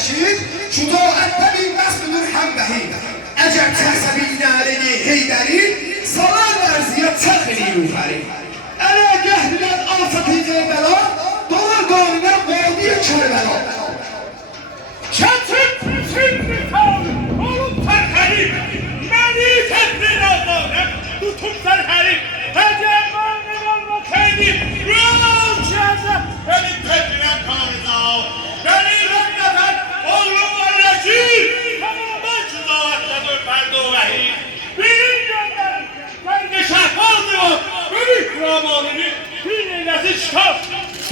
çəkir, şücaətdə bilməz müdür həmbəhi. Əgər təsəbi inəlini heydəri, salar vərziyyə çəx eləyir ufəri. Ələ gəhlilən alfatıcı bəla, dolar qanunə vadiyə kərbəla. Çətin şimdi kal, olum tərhəri, məni tədbir adamım, tutum tərhəri, həcəmanın olma təni, rüyal cəzə, beni tədbirə qarıda, beni rəqqətən, oğlum var rəşir, tamamən şücaətlədir pərdə o vəhi, birin gönlərim, pərdə şəhbaldır o, bölük ramanını, bir eyləsi şikaf,